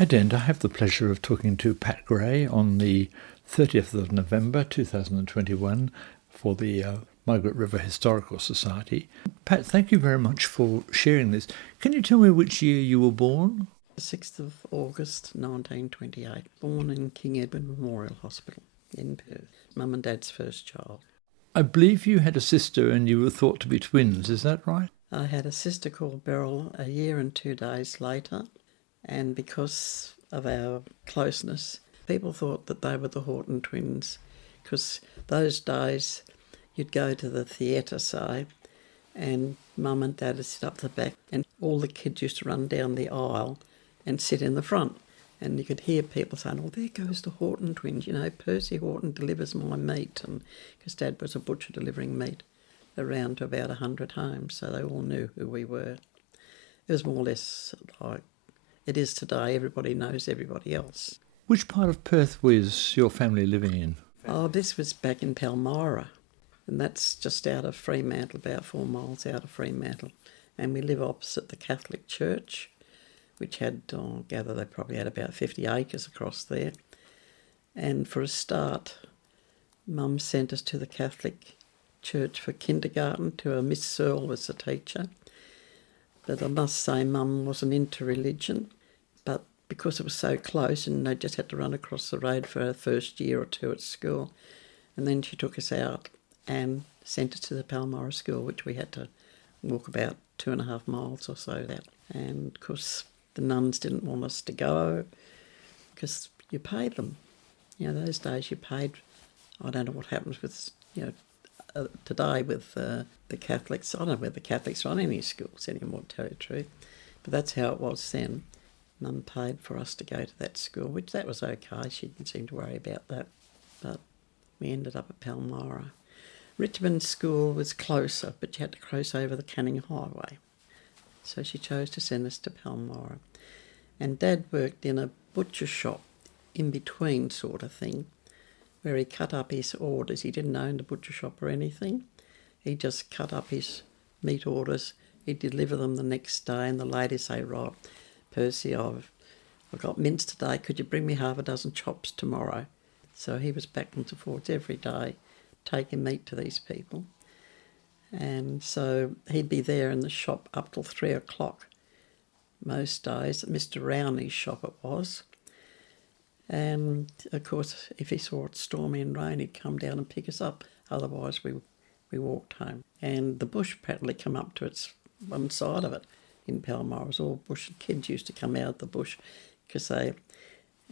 Hi, Dan. I have the pleasure of talking to Pat Gray on the 30th of November 2021 for the Margaret River Historical Society. Pat, thank you very much for sharing this. Can you tell me which year you were born? 6th of August 1928, born in King Edward Memorial Hospital in Perth, Mum and Dad's first child. I believe you had a sister and you were thought to be twins, is that right? I had a sister called Beryl a year and 2 days later, and because of our closeness, people thought that they were the Horton twins, because those days you'd go to the theatre, say, and Mum and Dad would sit up the back, and all the kids used to run down the aisle and sit in the front. And you could hear people saying, "Oh, there goes the Horton twins, Percy Horton delivers my meat," and because Dad was a butcher delivering meat around to about 100 homes, so they all knew who we were. It was more or less like it is today. Everybody knows everybody else. Which part of Perth was your family living in? Oh, this was back in Palmyra, and that's just out of Fremantle, about 4 miles out of Fremantle. And we live opposite the Catholic church, which had, I gather they probably had about 50 acres across there. And for a start, Mum sent us to the Catholic church for kindergarten to a Miss Searle was the teacher. But I must say Mum wasn't into religion, but because it was so close and they just had to run across the road for her first year or two at school. And then she took us out and sent us to the Palmyra school, which we had to walk about 2.5 miles or so that. And of course the nuns didn't want us to go because you paid them. Those days you paid. I don't know what happens with, today with the Catholics. I don't know whether the Catholics run any schools anymore, to tell you the truth. But that's how it was then. Mum paid for us to go to that school, which that was okay. She didn't seem to worry about that. But we ended up at Palmyra. Richmond School was closer, but you had to cross over the Canning Highway. So she chose to send us to Palmyra. And Dad worked in a butcher shop in between sort of thing, where he cut up his orders. He didn't own the butcher shop or anything. He just cut up his meat orders. He'd deliver them the next day, and the ladies say, "Right, Percy, I've got mince today. Could you bring me 6 chops tomorrow?" So he was backwards and forwards every day, taking meat to these people. And so he'd be there in the shop up till 3 o'clock most days, at Mr. Rowney's shop it was. And of course, if he saw it stormy and rain, he'd come down and pick us up. Otherwise, we walked home. And the bush practically come up to its one side of it in Palmyra. It was all bush. Kids used to come out of the bush because they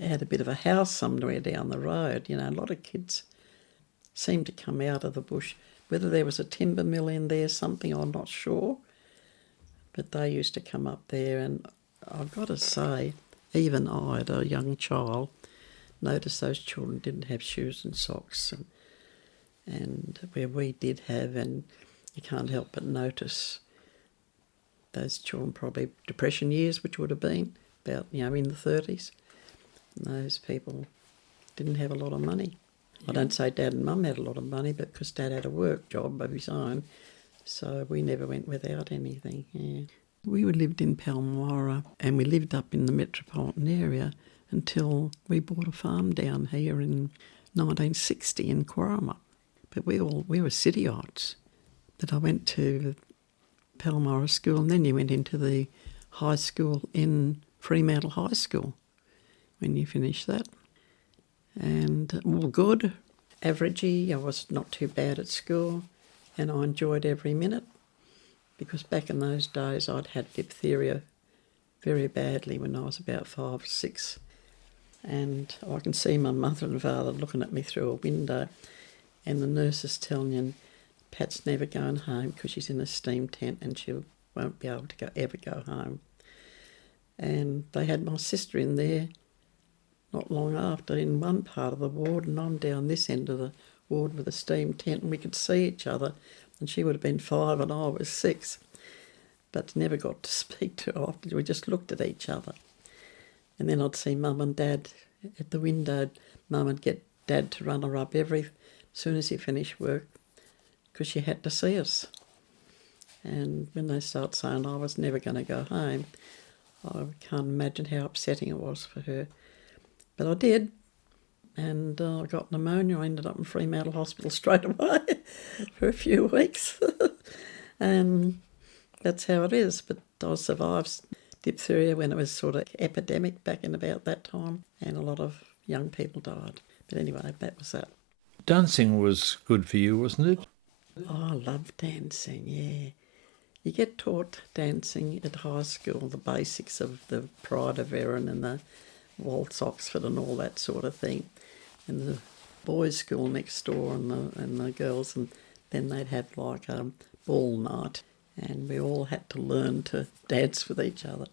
had a bit of a house somewhere down the road. A lot of kids seemed to come out of the bush. Whether there was a timber mill in there, something, I'm not sure. But they used to come up there, and I've got to say, even I, as a young child, noticed those children didn't have shoes and socks, and where we did have, and you can't help but notice those children, probably depression years, which would have been about, in the 30s. And those people didn't have a lot of money. I don't say Dad and Mum had a lot of money, but because Dad had a work job of his own, so we never went without anything. Yeah. We lived in Palmyra, and we lived up in the metropolitan area until we bought a farm down here in 1960 in Quarrama. But we were cityites. But I went to Palmyra School, and then you went into the high school in Fremantle High School when you finished that. And all good, averagey. I was not too bad at school, and I enjoyed every minute, because back in those days I'd had diphtheria very badly when I was about 5 or 6. And I can see my mother and father looking at me through a window, and the nurses telling you, "Pat's never going home because she's in a steam tent and she won't be able to ever go home." And they had my sister in there not long after in one part of the ward, and I'm down this end of the ward with a steam tent, and we could see each other, and she would have been 5 and I was 6, but never got to speak to her often. We just looked at each other. And then I'd see Mum and Dad at the window. Mum would get Dad to run her up as soon as he finished work, because she had to see us. And when they start saying I was never going to go home, I can't imagine how upsetting it was for her. But I did, and I got pneumonia. I ended up in Fremantle Hospital straight away for a few weeks. And that's how it is. But I survived diphtheria when it was sort of epidemic back in about that time, and a lot of young people died. But anyway, that was that. Dancing was good for you, wasn't it? Oh, I love dancing, yeah. You get taught dancing at high school, the basics of the Pride of Erin and the Waltz Oxford and all that sort of thing. And the boys' school next door and the girls, and then they'd have like a ball night, and we all had to learn to dance with each other.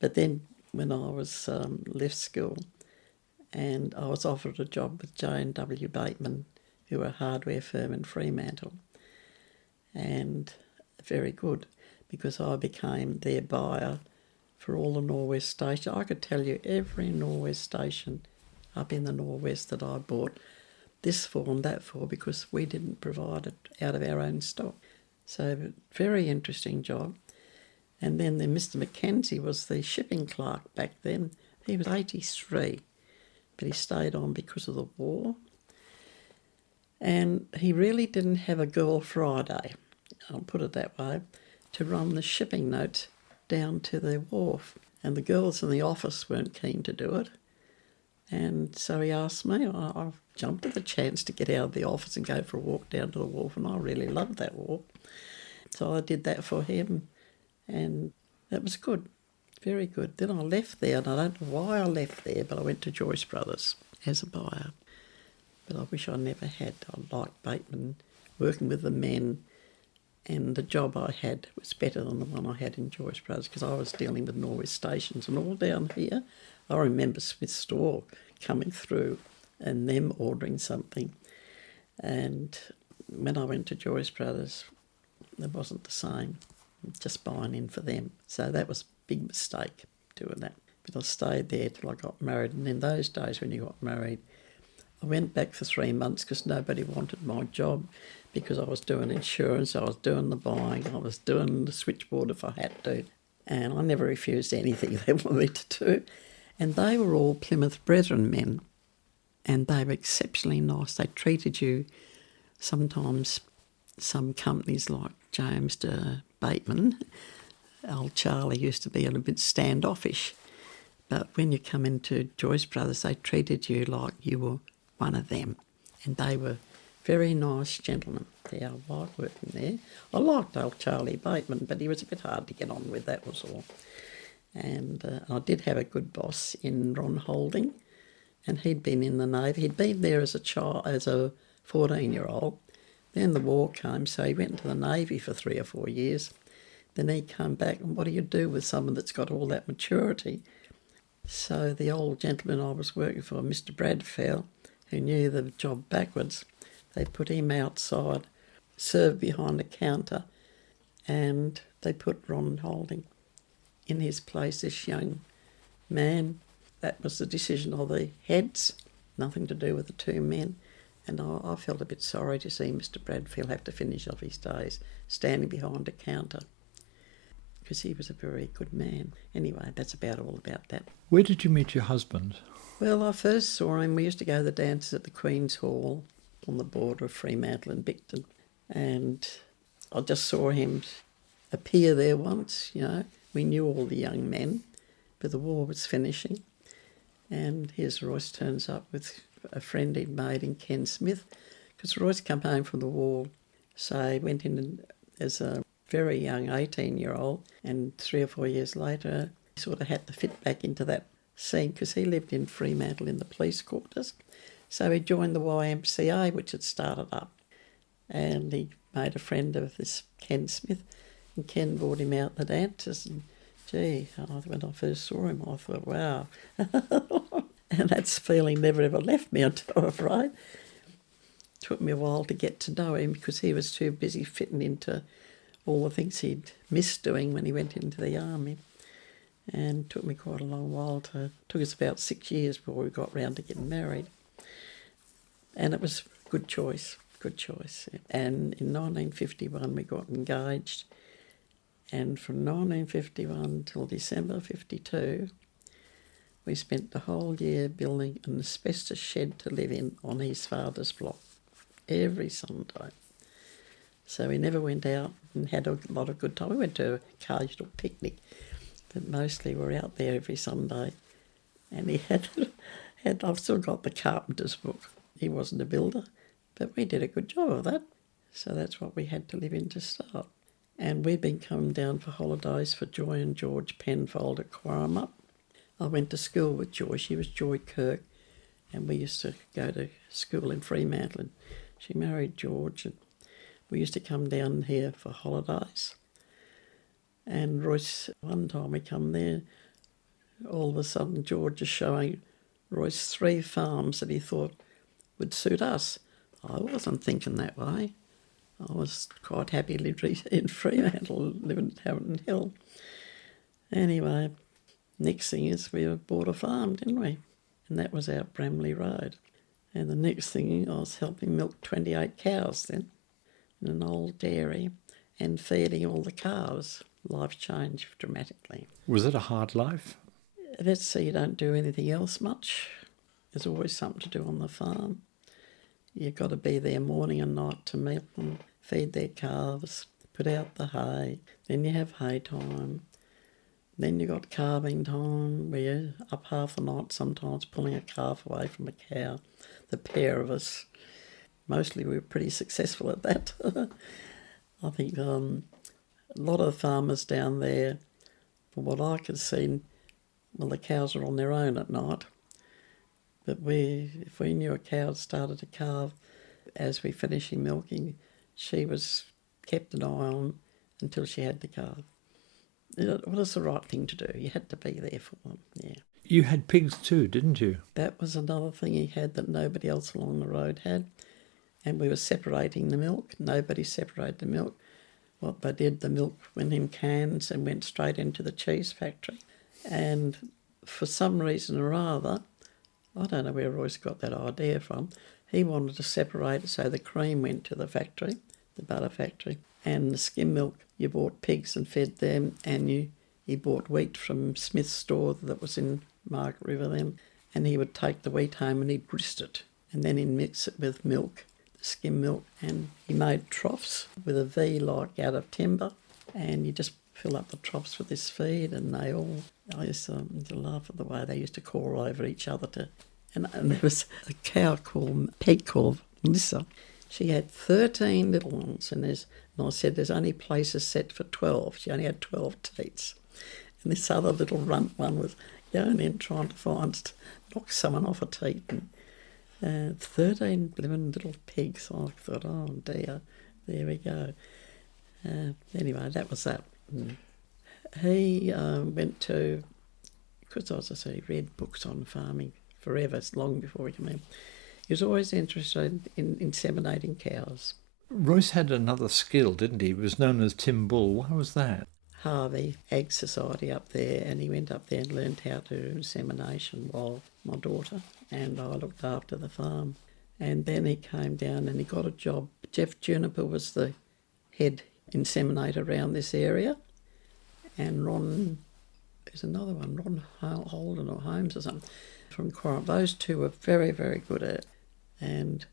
But then when I was left school, and I was offered a job with J&W Bateman, who were a hardware firm in Fremantle, and very good, because I became their buyer for all the Norwest stations. I could tell you every Norwest station up in the Norwest that I bought this for and that for, because we didn't provide it out of our own stock. So very interesting job. And then Mr. Mackenzie was the shipping clerk back then. He was 83, but he stayed on because of the war. And he really didn't have a girl Friday, I'll put it that way, to run the shipping notes down to the wharf. And the girls in the office weren't keen to do it. And so he asked me. I jumped at the chance to get out of the office and go for a walk down to the wharf, and I really loved that walk. So I did that for him, and that was good, very good. Then I left there, and I don't know why I left there, but I went to Joyce Brothers as a buyer. But I wish I never had. I liked Bateman, working with the men, and the job I had was better than the one I had in Joyce Brothers, because I was dealing with Norwest stations and all down here. I remember Smith's store coming through and them ordering something. And when I went to Joyce Brothers, it wasn't the same, just buying in for them. So that was a big mistake, doing that. But I stayed there till I got married. And in those days when you got married, I went back for 3 months because nobody wanted my job, because I was doing insurance, I was doing the buying, I was doing the switchboard if I had to. And I never refused anything they wanted me to do. And they were all Plymouth Brethren men, and they were exceptionally nice. They treated you, sometimes some companies like James de Bateman, old Charlie used to be a little bit standoffish. But when you come into Joyce Brothers, they treated you like you were one of them. And they were very nice gentlemen. Yeah, I liked working there. I liked old Charlie Bateman, but he was a bit hard to get on with, that was all. And I did have a good boss in Ron Holding, and he'd been in the Navy. He'd been there as a child, as a 14-year-old. Then the war came, so he went into the Navy for 3 or 4 years. Then he came back, and what do you do with someone that's got all that maturity? So the old gentleman I was working for, Mr. Bradfell, who knew the job backwards, they put him outside, served behind the counter, and they put Ron Holding in his place, this young man. That was the decision of the heads, nothing to do with the two men. And I felt a bit sorry to see Mr. Bradfield have to finish off his days standing behind a counter, because he was a very good man. Anyway, that's about all about that. Where did you meet your husband? Well, I first saw him, we used to go to the dances at the Queen's Hall on the border of Fremantle and Bicton, and I just saw him appear there once, you know. We knew all the young men, but the war was finishing, and here's Royce turns up with a friend he'd made in Ken Smith, because Royce come home from the war, so he went in as a very young 18-year-old, and 3 or 4 years later he sort of had to fit back into that scene, because he lived in Fremantle in the police quarters. So he joined the YMCA, which had started up, and he made a friend of this Ken Smith, and Ken brought him out the dances, and gee, when I first saw him I thought, wow. And that feeling never ever left me, I'm afraid. Took me a while to get to know him, because he was too busy fitting into all the things he'd missed doing when he went into the army. And took me quite a long while took us about 6 years before we got round to getting married. And it was a good choice. And in 1951 we got engaged, And from 1951 till December 52, we spent the whole year building an asbestos shed to live in on his father's block every Sunday. So we never went out and had a lot of good time. We went to an occasional picnic, but mostly we're out there every Sunday. And he had I've still got the carpenter's book. He wasn't a builder, but we did a good job of that. So that's what we had to live in to start. And we've been coming down for holidays for Joy and George Penfold at Quarrumup. I went to school with Joy. She was Joy Kirk, and we used to go to school in Fremantle. And she married George, and we used to come down here for holidays. And Royce, one time we come there, all of a sudden George is showing Royce 3 farms that he thought would suit us. I wasn't thinking that way. I was quite happy living in Fremantle, living at Hampton Hill. Anyway, next thing is we bought a farm, didn't we? And that was out Bramley Road. And the next thing, I was helping milk 28 cows then in an old dairy and feeding all the calves. Life changed dramatically. Was it a hard life? Let's say you don't do anything else much. There's always something to do on the farm. You've got to be there morning and night to milk them, feed their calves, put out the hay. Then you have hay time. Then you got calving time, where you're up half the night sometimes pulling a calf away from a cow. The pair of us. Mostly we were pretty successful at that. I think a lot of farmers down there, from what I could see, well, the cows are on their own at night. But if we knew a cow had started to calve as we finishing milking, she was kept an eye on until she had to calve. It was the right thing to do. You had to be there for them, yeah. You had pigs too, didn't you? That was another thing he had that nobody else along the road had. And we were separating the milk. Nobody separated the milk. What they did, the milk went in cans and went straight into the cheese factory. And for some reason or other, I don't know where Royce got that idea from, he wanted to separate it so the cream went to the factory, the butter factory, and the skim milk, you bought pigs and fed them, and he bought wheat from Smith's store that was in Margaret River then, and he would take the wheat home and he'd grist it, and then he'd mix it with milk, the skim milk, and he made troughs with a V like out of timber, and you just fill up the troughs with this feed, and they all, I used to laugh at the way they used to call over each other and there was a pig called Melissa. She had 13 little ones, and I said there's only places set for 12. She only had 12 teats. And this other little runt one was going in trying to knock someone off a teat. And 13 little pigs. I thought, oh dear, there we go. Anyway, that was that. He went to, because he read books on farming forever, long before he came in. He was always interested in inseminating cows. Royce had another skill, didn't he? He was known as Tim Bull. Why was that? Harvey Ag Society up there, and he went up there and learned how to do insemination while my daughter and I looked after the farm. And then he came down and he got a job. Jeff Juniper was the head inseminator around this area, and Ron, there's another one, Ron Holden or Holmes or something, from Quarrumup. Those two were very, very good at it. And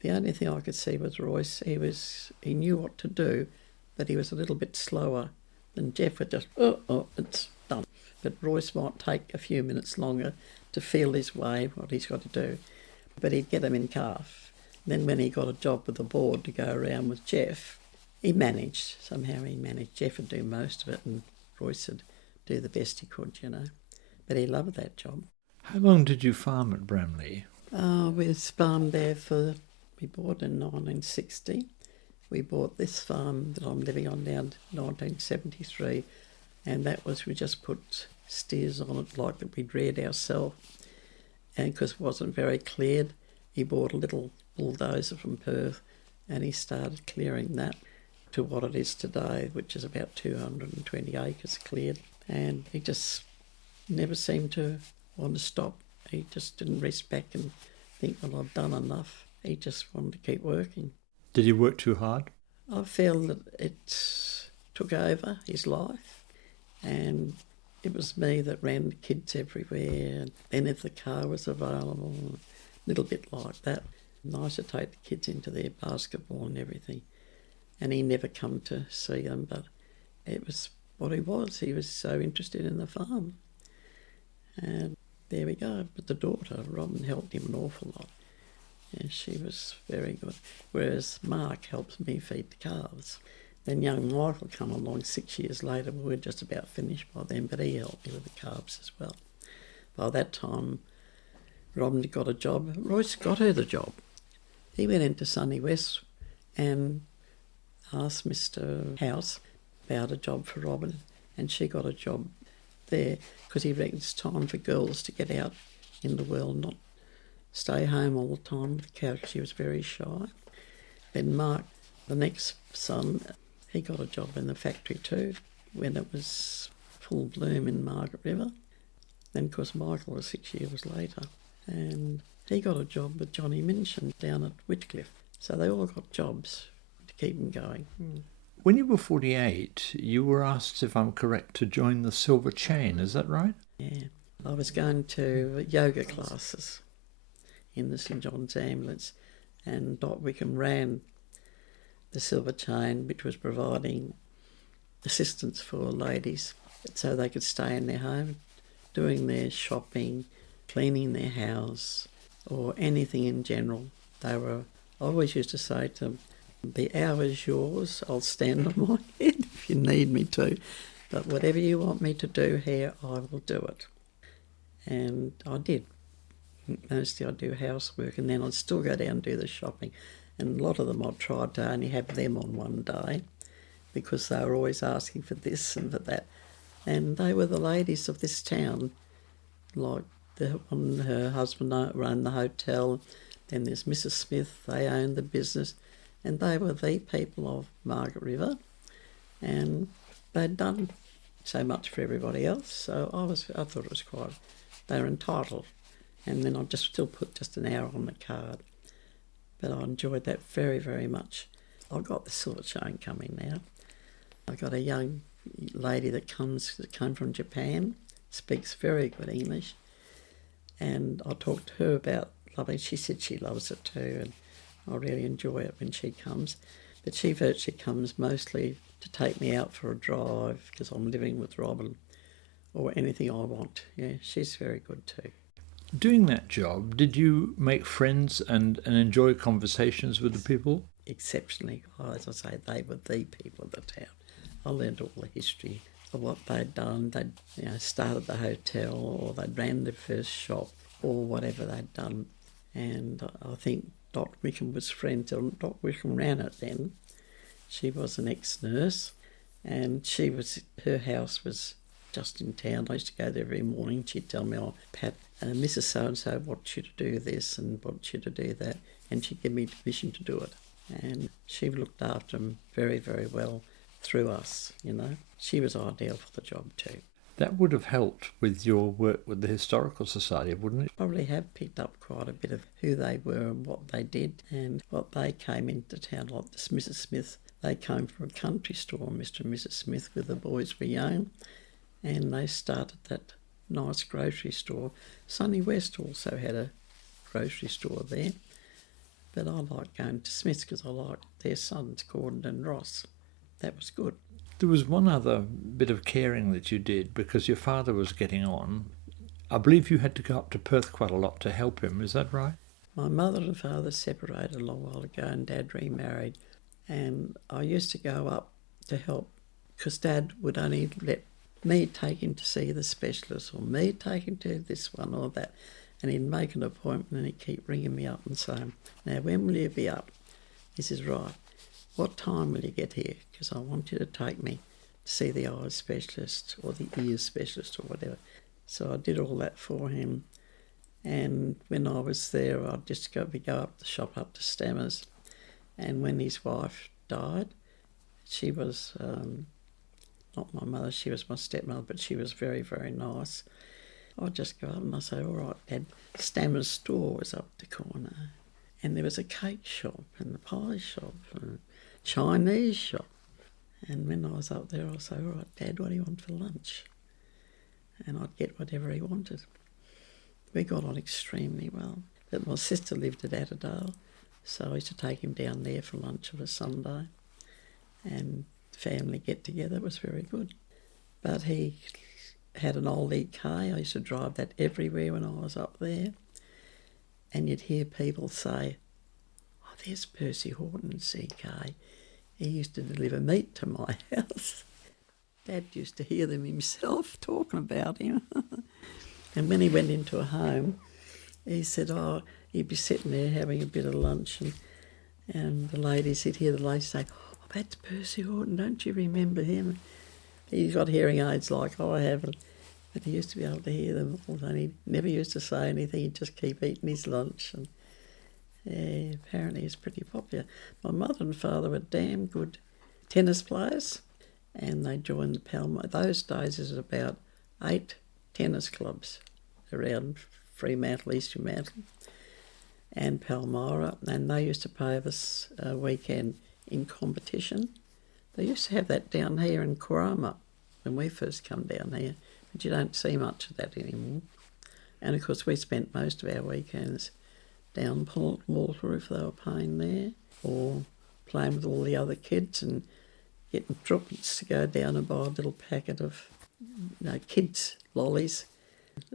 the only thing I could see was Royce. He knew what to do, but he was a little bit slower than Jeff. Would just, it's done. But Royce might take a few minutes longer to feel his way, what he's got to do. But he'd get him in calf. Then when he got a job with the board to go around with Jeff, he managed. Somehow he managed. Jeff would do most of it and Royce would do the best he could, But he loved that job. How long did you farm at Bramley? We farmed there we bought in 1960. We bought this farm that I'm living on now in 1973, and that was, we just put steers on it like that we'd reared ourselves. And because it wasn't very cleared, he bought a little bulldozer from Perth and he started clearing that to what it is today, which is about 220 acres cleared. And he just never seemed to want to stop. He just didn't rest back and think, well, I've done enough. He just wanted to keep working. Did he work too hard? I feel that it took over his life, and it was me that ran the kids everywhere. Then if the car was available, a little bit like that. And I used to take the kids into their basketball and everything. And he never come to see them, but it was what he was. He was so interested in the farm. And there we go. But the daughter, Robin, helped him an awful lot. And she was very good. Whereas Mark helps me feed the calves. Then young Michael come along 6 years later. We were just about finished by then, but he helped me with the calves as well. By that time, Robin got a job. Royce got her the job. He went into Sunny West and asked Mr. House about a job for Robin, and she got a job there because he reckons it's time for girls to get out in the world, not stay home all the time with the cow. She was very shy. Then Mark, the next son, he got a job in the factory too when it was full bloom in Margaret River. Then, of course, Michael was 6 years later, and he got a job with Johnny Minchin down at Whitcliffe. So they all got jobs to keep them going. When you were 48, you were asked, if I'm correct, to join the Silver Chain, is that right? Yeah. I was going to yoga classes in the St John's Ambulance, and Dot Wickham ran the Silver Chain, which was providing assistance for ladies so they could stay in their home, doing their shopping, cleaning their house, or anything in general. I always used to say to them, the hour's yours, I'll stand on my head if you need me to, but whatever you want me to do here, I will do it. And I did. Mostly I'd do housework, and then I'd still go down and do the shopping. And a lot of them I tried to only have them on one day because they were always asking for this and for that. And they were the ladies of this town, like her husband ran the hotel, then there's Mrs. Smith, they owned the business, and they were the people of Margaret River, and they'd done so much for everybody else, so I thought it was quite, they were entitled. And then I just still put just an hour on the card. But I enjoyed that very, very much. I've got the Silver Chain coming now. I've got a young lady that came from Japan, speaks very good English, and I talked to her about loving. She said she loves it too, and I really enjoy it when she comes. But she virtually comes mostly to take me out for a drive because I'm living with Robin, or anything I want. Yeah, she's very good too. Doing that job, did you make friends and enjoy conversations with the people? Exceptionally. As I say, they were the people of the town. I learned all the history of what they'd done. They'd started the hotel, or they'd ran their first shop, or whatever they'd done. And I think Dot Wickham was friends. Dot Wickham ran it then. She was an ex-nurse, and her house was just in town. I used to go there every morning. She'd tell me, oh, Pat, Mrs. So-and-so wants you to do this and wants you to do that, and she'd give me permission to do it. And she looked after them very, very well through us, She was ideal for the job too. That would have helped with your work with the Historical Society, wouldn't it? Probably have picked up quite a bit of who they were and what they did and what they came into town. Like this Mrs. Smith, they came from a country store, Mr. and Mrs. Smith, when the boys were young, and they started that nice grocery store. Sunny West also had a grocery store there, but I liked going to Smith's because I liked their sons, Gordon and Ross. That was good. There was one other bit of caring that you did because your father was getting on. I believe you had to go up to Perth quite a lot to help him, is that right? My mother and father separated a long while ago and Dad remarried, and I used to go up to help because Dad would only let me take him to see the specialist or me take him to this one or that, and he'd make an appointment and he'd keep ringing me up and saying, now when will you be up? He says, right, what time will you get here? Because I want you to take me to see the eye specialist or the ear specialist or whatever. So I did all that for him, and when I was there I'd just go up the shop up to Stammers, and when his wife died, she was not my mother, she was my stepmother, but she was very, very nice. I'd just go up and I'd say, all right, Dad, Stammer's store was up the corner, and there was a cake shop and a pie shop and a Chinese shop, And when I was up there, I'd say, all right, Dad, what do you want for lunch? And I'd get whatever he wanted. We got on extremely well. But my sister lived at Atterdale, so I used to take him down there for lunch of a Sunday. And family get-together was very good. But he had an old EK. I used to drive that everywhere when I was up there. And you'd hear people say, oh, there's Percy Horton's EK. He used to deliver meat to my house. Dad used to hear them himself talking about him. And when he went into a home, he said, oh, he'd be sitting there having a bit of lunch and the ladies, he'd hear the ladies say, oh, that's Percy Horton, don't you remember him? He's got hearing aids like I have, but he used to be able to hear them all, and he never used to say anything, he'd just keep eating his lunch. And yeah, apparently he's pretty popular. My mother and father were damn good tennis players, and they joined the Palmyra. Those days there's about 8 tennis clubs around Fremantle, East Fremantle, and Palmyra, and they used to pay us a weekend in competition. They used to have that down here in Kurrama when we first come down here, but you don't see much of that anymore. And of course we spent most of our weekends down Palmyra if they were playing there, or playing with all the other kids and getting trumpets to go down and buy a little packet of kids' lollies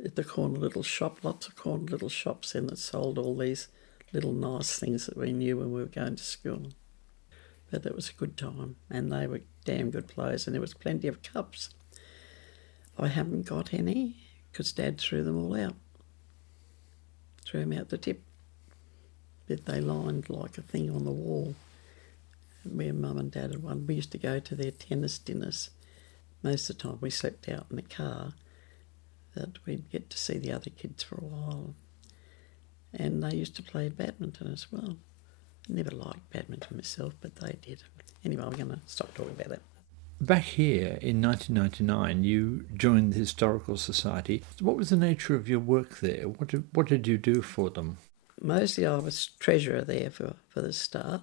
at the corner little shop, lots of corner little shops then that sold all these little nice things that we knew when we were going to school. But it was a good time, and they were damn good players, and there was plenty of cups. I haven't got any because Dad threw them all out. Threw them out the tip. But they lined like a thing on the wall. Where Mum and Dad had one. We used to go to their tennis dinners. Most of the time we slept out in the car, that we'd get to see the other kids for a while. And they used to play badminton as well. I never liked badminton myself, but they did. Anyway, we're going to stop talking about that. Back here in 1999, you joined the Historical Society. What was the nature of your work there? What did you do for them? Mostly I was treasurer there for the start.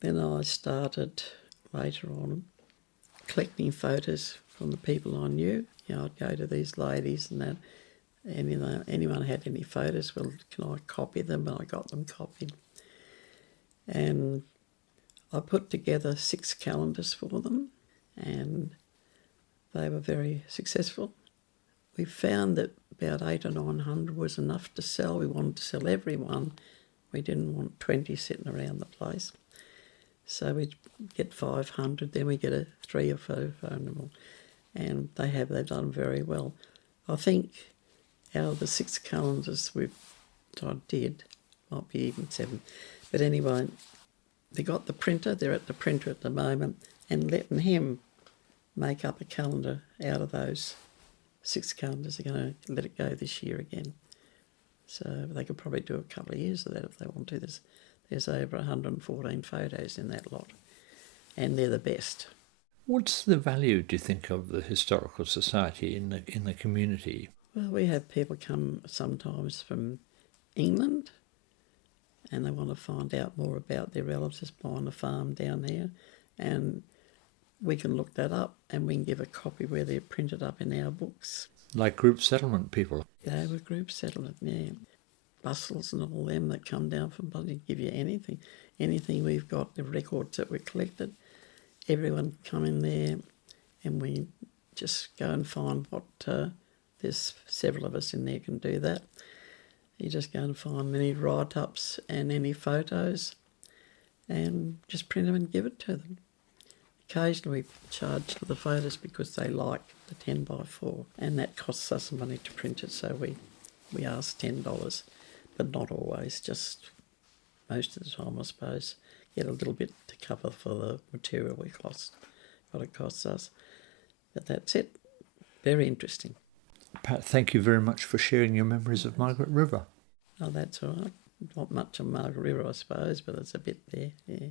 Then I started later on collecting photos from the people I knew. I'd go to these ladies and that, and anyone had any photos, well, can I copy them? And I got them copied. And I put together 6 calendars for them, and they were very successful. We found that about 800 or 900 was enough to sell. We wanted to sell every one. We didn't want 20 sitting around the place. So we'd get 500, then we get a 3 or 4 phone, and they've done very well. I think out of the 6 calendars I did, might be even 7. But anyway, they got the printer, they're at the printer at the moment, and letting him make up a calendar out of those 6 calendars. They're going to let it go this year again. So they could probably do a couple of years of that if they want to. There's over 114 photos in that lot, and they're the best. What's the value, do you think, of the Historical Society in the community? Well, we have people come sometimes from England, and they want to find out more about their relatives buying a farm down there, and we can look that up and we can give a copy where they're printed up in our books. Like group settlement people? Yeah, we're group settlement, yeah. Bustles and all them that come down from Bunbury give you anything. Anything we've got, the records that we collected, everyone come in there and we just go and find what, there's several of us in there can do that. You just go and find any write-ups and any photos and just print them and give it to them. Occasionally we charge for the photos because they like the 10 by 4, and that costs us money to print it, so we ask $10, but not always, just most of the time I suppose, get a little bit to cover for the material what it costs us. But that's it. Very interesting. Pat, thank you very much for sharing your memories of Margaret River. Oh, that's all right. Not much on Margaret River, I suppose, but it's a bit there, yeah.